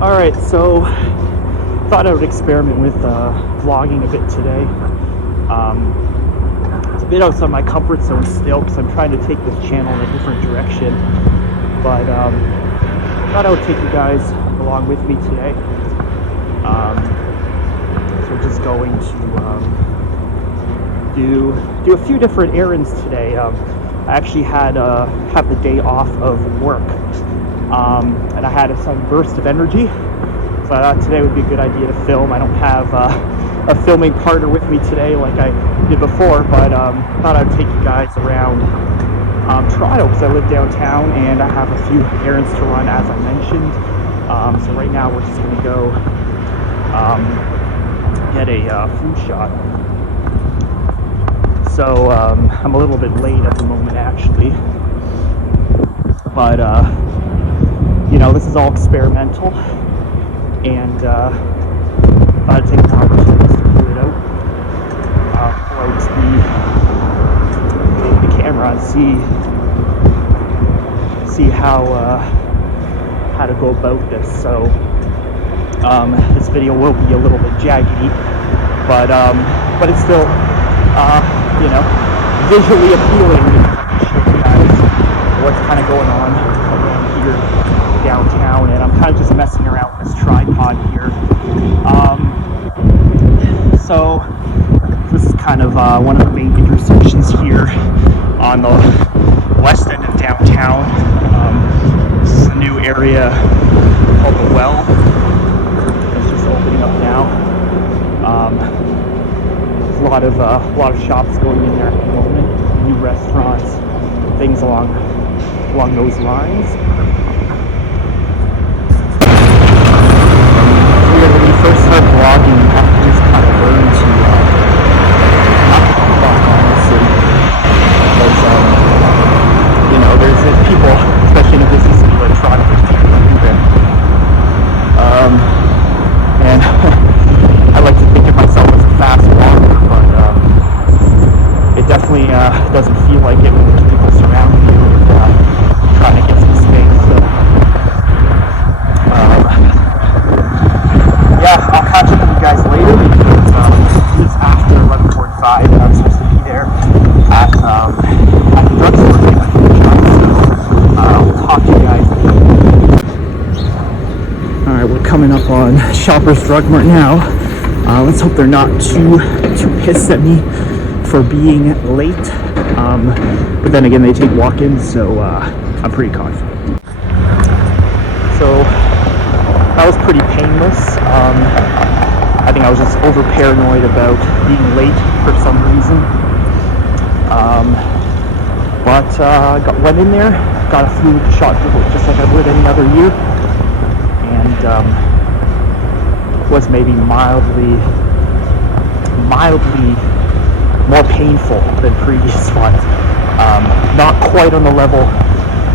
Alright, so thought I would experiment with vlogging a bit today. It's a bit outside my comfort zone still because I'm trying to take this channel in a different direction. But thought I would take you guys along with me today. So we're just going to do a few different errands today. I actually have the day off of work. And I had a sudden burst of energy, so I thought today would be a good idea to film. I don't have a filming partner with me today like I did before, but thought I'd take you guys around Toronto because I live downtown and I have a few errands to run, as I mentioned. So right now we're just going to go get a flu shot. So I'm a little bit late at the moment actually, but you know, this is all experimental, and I'd take an opportunity to put it out, pull out the camera and see how to go about this. So this video will be a little bit jaggedy, but it's still you know, visually appealing. I can show you guys what's kind of going on around here downtown, and I'm kind of just messing around with this tripod here. So this is kind of one of the main intersections here on the west end of downtown. This is a new area called the Well. It's just opening up now. There's a lot of shops going in there at the moment, new restaurants, things along those lines. When you first start vlogging, you have to just kind of learn to not vlog, honestly, because you know, there's people, especially in a busy city like Toronto, there's people everywhere, and I like to think of myself as a fast walker, but it definitely doesn't feel like it when there's people surrounding you and trying to get some space. So yeah, I'll catch up with you guys later because it's after 11:45 and I'm supposed to be there at the drugstore to get my food shot. So we'll talk to you guys later. Alright, we're coming up on Shoppers Drug Mart now. Let's hope they're not too pissed at me for being late. But then again, they take walk-ins, so I'm pretty confident. So that was pretty painless. I think I was just over paranoid about being late for some reason. But went in there, got a flu shot just like I would any other year, and was maybe mildly more painful than previous ones. Not quite on the level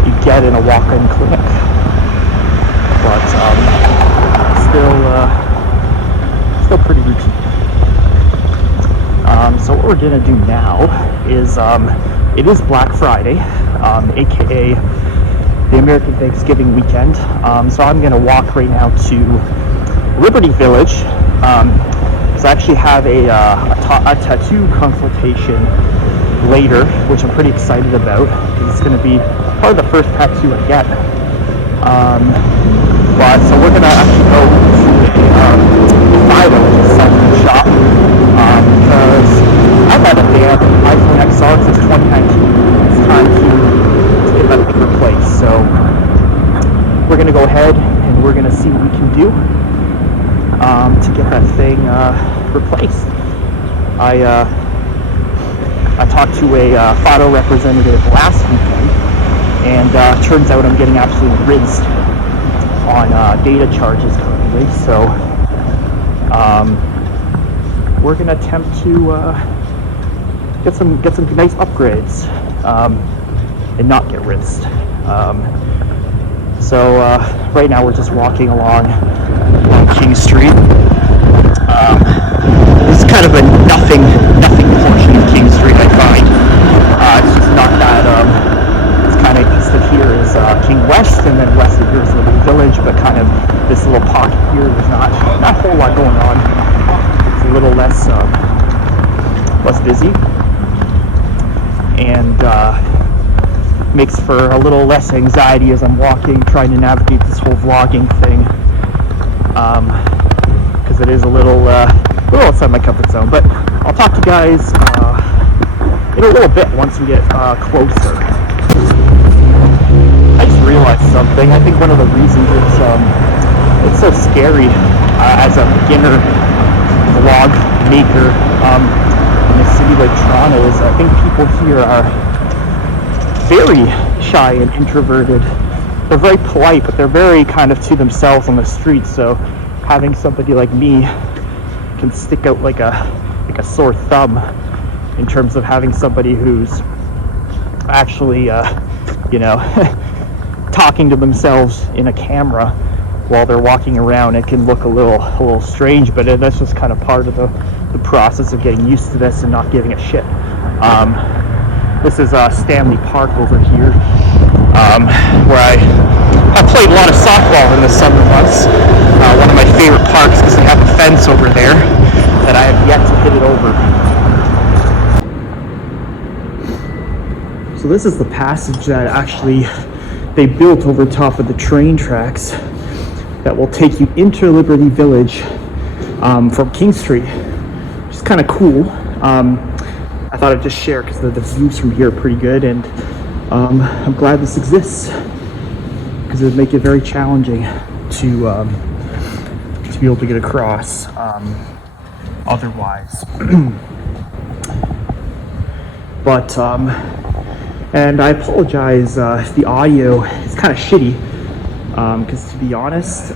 you get in a walk-in clinic, but still pretty routine. So what we're gonna do now is it is Black Friday, aka the American Thanksgiving weekend. So I'm gonna walk right now to Liberty Village. So I actually have a tattoo consultation later, which I'm pretty excited about because it's going to be probably the first tattoo I get. But so we're going to actually go to a Fido, which is a cell phone shop, because I've had a damn iPhone XR since 2019. It's time to get that thing replaced. So we're going to go ahead and we're going to see what we can do to get that thing replaced. I talked to a Fido representative last weekend, and turns out I'm getting absolutely rinsed on data charges currently. So we're gonna attempt to get some nice upgrades and not get rinsed. So right now we're just walking along King Street. This is kind of a nothing portion of King Street, I find. It's just not that. It's kind of east of here is King West, and then west of here is Liberty Village. village, but kind of this little pocket here, there's not a whole lot going on. It's a little less busy, and makes for a little less anxiety as I'm walking, trying to navigate this whole vlogging thing, because it is a little outside my comfort zone. But I'll talk to you guys in a little bit once we get closer. I just realized something. I think one of the reasons it's so scary as a beginner vlog maker in a city like Toronto is I think people here are very shy and introverted. They're very polite, but they're very kind of to themselves on the street. So having somebody like me can stick out like a sore thumb in terms of having somebody who's actually talking to themselves in a camera while they're walking around. It can look a little strange, but that's just kind of part of the process of getting used to this and not giving a shit. This is Stanley Park over here, where I played a lot of softball in the summer months. One of my favorite parks because they have a fence over there that I have yet to hit it over. So this is the passage that actually they built over top of the train tracks that will take you into Liberty Village from King Street, which is kind of cool. I thought I'd just share because the views from here are pretty good, and I'm glad this exists because it would make it very challenging to be able to get across otherwise. But and I apologize if the audio is kind of shitty, because to be honest,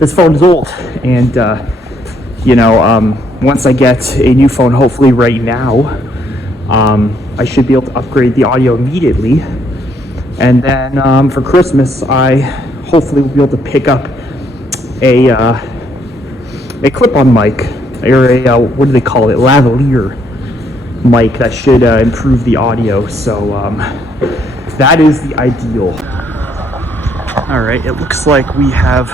this phone is old, and once I get a new phone, hopefully right now, I should be able to upgrade the audio immediately, and then for Christmas I hopefully will be able to pick up a clip-on mic, or a what do they call it, lavalier mic that should improve the audio. So that is the ideal. All right, it looks like we have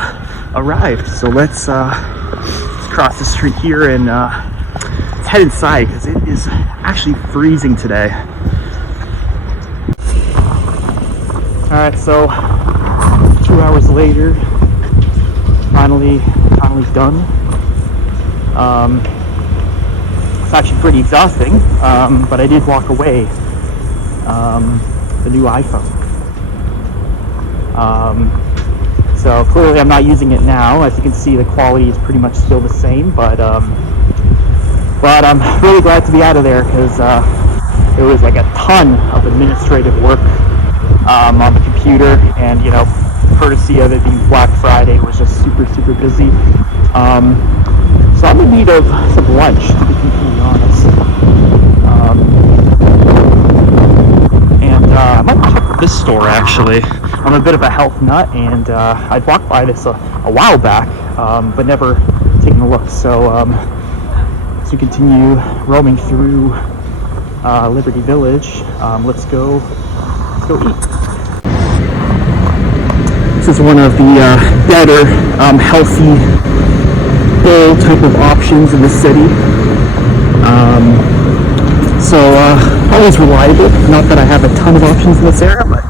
arrived, so let's cross the street here and let's head inside because it is actually freezing today. All right, so 2 hours later, finally done. It's actually pretty exhausting, but I did walk away. The new iPhone. So clearly I'm not using it now. As you can see, the quality is pretty much still the same, but I'm really glad to be out of there because there was like a ton of administrative work on the computer, and courtesy of it being Black Friday, it was just super busy. So I'm in need of some lunch, to be completely honest. And I might check this store actually. I'm a bit of a health nut, and I'd walked by this a while back, but never taken a look. So as we continue roaming through Liberty Village, let's go eat. This is one of the better, healthy bowl type of options in the city. So always reliable. Not that I have a ton of options in this area, but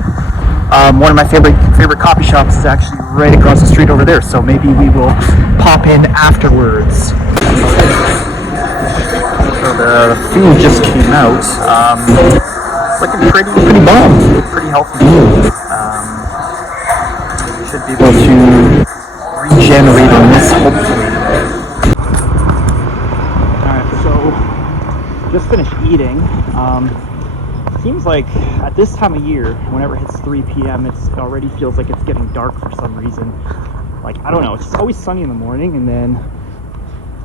one of my favorite coffee shops is actually right across the street over there. So maybe we will pop in afterwards. So the food just came out. It's looking pretty bomb. Pretty healthy food. Should be able to regenerate on this, hopefully. Alright, so just finished eating. Seems like at this time of year, whenever it hits 3 p.m., it already feels like it's getting dark for some reason. Like, I don't know, it's just always sunny in the morning, and then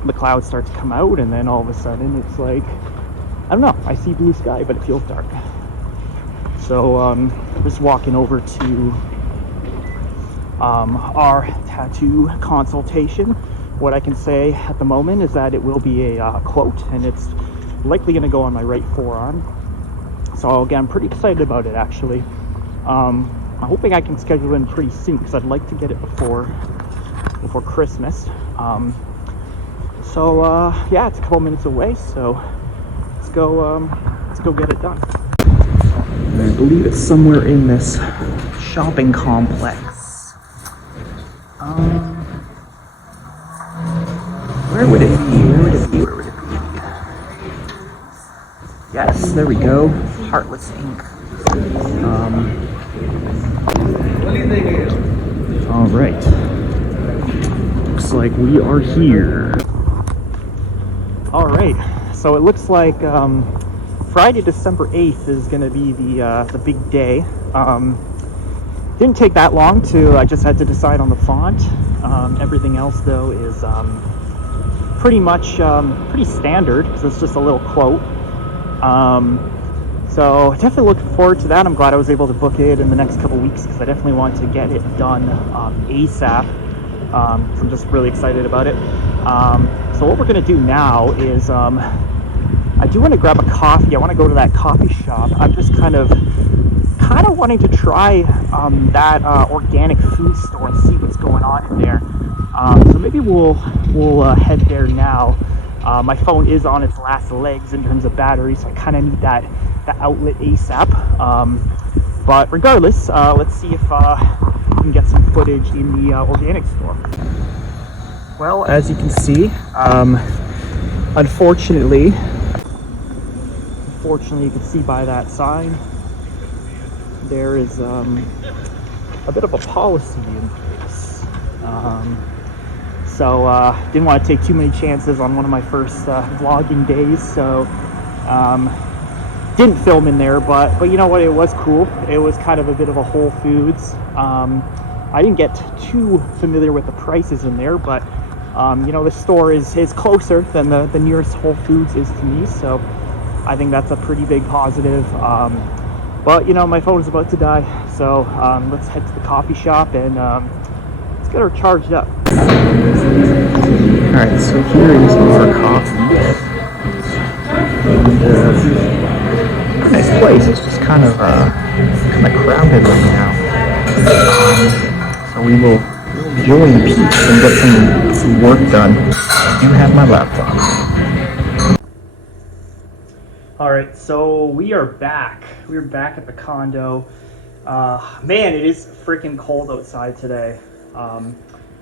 the clouds start to come out, and then all of a sudden it's like, I don't know, I see blue sky, but it feels dark. So just walking over to our tattoo consultation. What I can say at the moment is that it will be a quote, and it's likely going to go on my right forearm. So again, I'm pretty excited about it actually. I'm hoping I can schedule it in pretty soon because I'd like to get it before Christmas. Yeah, it's a couple minutes away, so let's go get it done. And I believe it's somewhere in this shopping complex. Where would it be? Yes, there we go. Heartless Ink. All right. Looks like we are here. All right. So it looks like Friday, December 8th is going to be the big day. Didn't take that long I just had to decide on the font. Everything else though is pretty much pretty standard because it's just a little quote. So definitely looking forward to that. I'm glad I was able to book it in the next couple weeks because I definitely want to get it done ASAP. So I'm just really excited about it. So what we're going to do now is I do want to grab a coffee. I want to go to that coffee shop. I'm just kind of wanting to try that organic food store and see what's going on in there. So maybe we'll head there now. My phone is on its last legs in terms of battery, so I kind of need that outlet ASAP. But regardless, let's see if we can get some footage in the organic store. Well, as you can see, unfortunately, you can see by that sign, there is a bit of a policy in place. So didn't want to take too many chances on one of my first vlogging days, so didn't film in there, but you know what, it was cool. It was kind of a bit of a Whole Foods. I didn't get too familiar with the prices in there, but you know, the store is closer than the nearest Whole Foods is to me, so I think that's a pretty big positive. But you know, my phone is about to die, so let's head to the coffee shop and let's get her charged up. Alright, so here is our coffee. And, nice place. It's just kind of crowded right now. So we will join peace and get some work done. I do have my laptop. Alright, so we are back. We're back at the condo. Man, it is freaking cold outside today.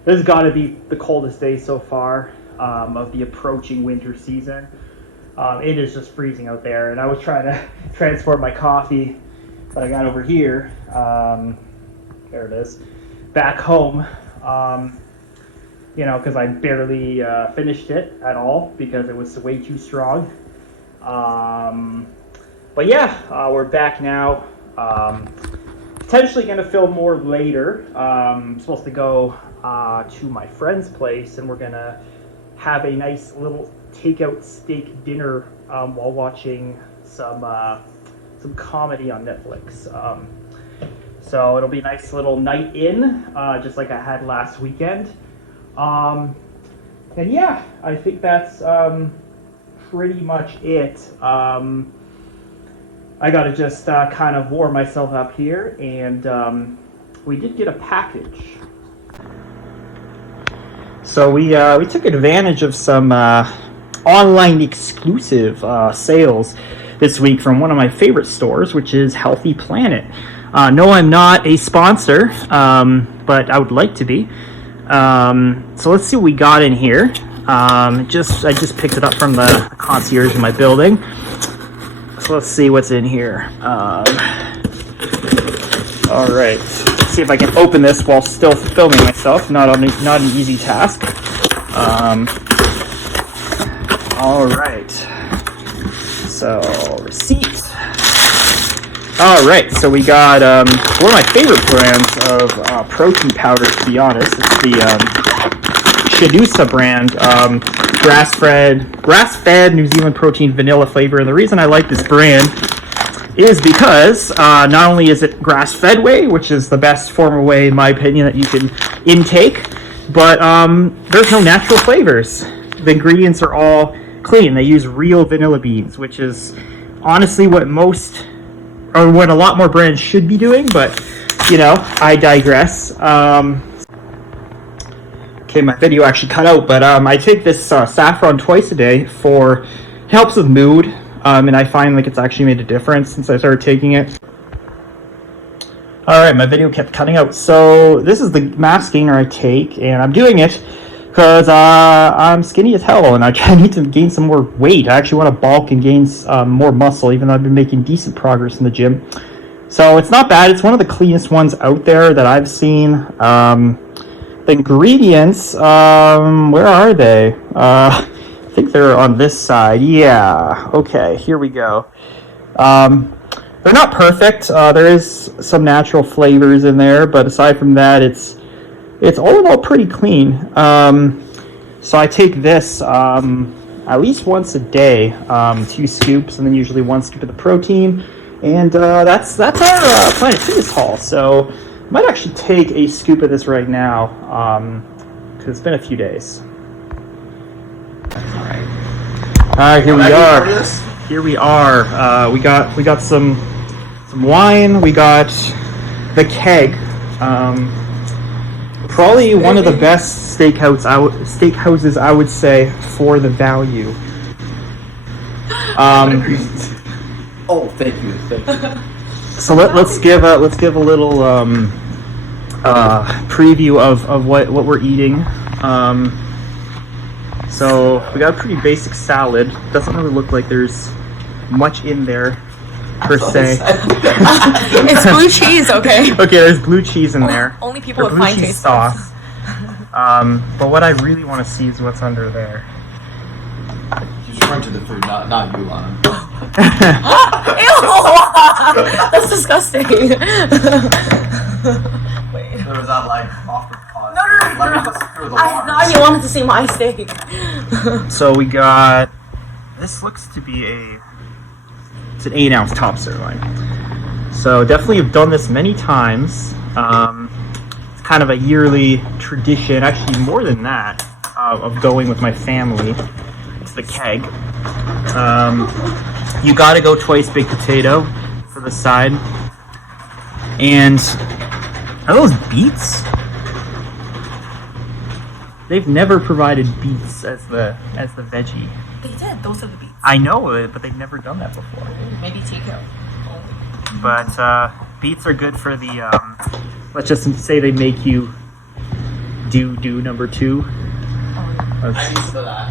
This has got to be the coldest day so far of the approaching winter season. It is just freezing out there, and I was trying to transport my coffee that I got over here. There it is. Back home, you know, because I barely finished it at all because it was way too strong. But yeah, we're back now. Potentially going to film more later. I'm supposed to go to my friend's place, and we're going to have a nice little takeout steak dinner while watching some comedy on Netflix. So it'll be a nice little night in, just like I had last weekend. And yeah, I think that's pretty much it. I gotta just kind of warm myself up here, and we did get a package. So we took advantage of some online exclusive sales this week from one of my favorite stores, which is Healthy Planet. No, I'm not a sponsor, but I would like to be. So let's see what we got in here. I just picked it up from the concierge in my building. So let's see what's in here. All right, let's see if I can open this while still filming myself. Not an easy task. All right. So receipt. All right, so we got one of my favorite brands of protein powders. To be honest, it's the Shadusa brand, grass-fed New Zealand protein vanilla flavor. And the reason I like this brand is because not only is it grass-fed whey, which is the best form of whey in my opinion that you can intake, but there's no natural flavors. The ingredients are all clean. They use real vanilla beans, which is honestly what most or what a lot more brands should be doing, but you know, I digress. Okay, my video actually cut out, but I take this saffron twice a day for helps with mood, and I find like it's actually made a difference since I started taking it. All right, my video kept cutting out. So this is the mass gainer I take, and I'm doing it because I'm skinny as hell, and I need to gain some more weight. I actually want to bulk and gain more muscle, even though I've been making decent progress in the gym. So it's not bad. It's one of the cleanest ones out there that I've seen. The ingredients, where are they? I think they're on this side. Yeah. Okay, here we go. They're not perfect. There is some natural flavors in there, but aside from that, it's all in all pretty clean. So I take this at least once a day, 2 scoops, and then usually 1 scoop of the protein. And that's our Planet Fitness haul. So I might actually take a scoop of this right now, because it's been a few days. All right, here we are. Here we are. We got some wine. We got the keg. Probably one of the best steakhouses I would say for the value. Oh, thank you. So let's give a little preview of what we're eating. So we got a pretty basic salad. Doesn't really look like there's much in there per se. It's blue cheese, okay? Okay, there's blue cheese in there. Only people with blue fine cheese taste sauce. But what I really want to see is what's under there. He's referring to the food, not you, Lana. Ew! That's disgusting. Wait. There was that like off the pot. No. I you wanted to see my steak. So we got. This looks to be it's an 8-ounce top sirloin. So definitely have done this many times. It's kind of a yearly tradition, actually more than that, of going with my family. It's the keg. You gotta go twice baked potato for the side. And are those beets? They've never provided beets as the veggie. They did. Those are the beets. I know it, but they've never done that before. Maybe takeout. But beets are good for the. Let's just say they make you do number 2. I used to that.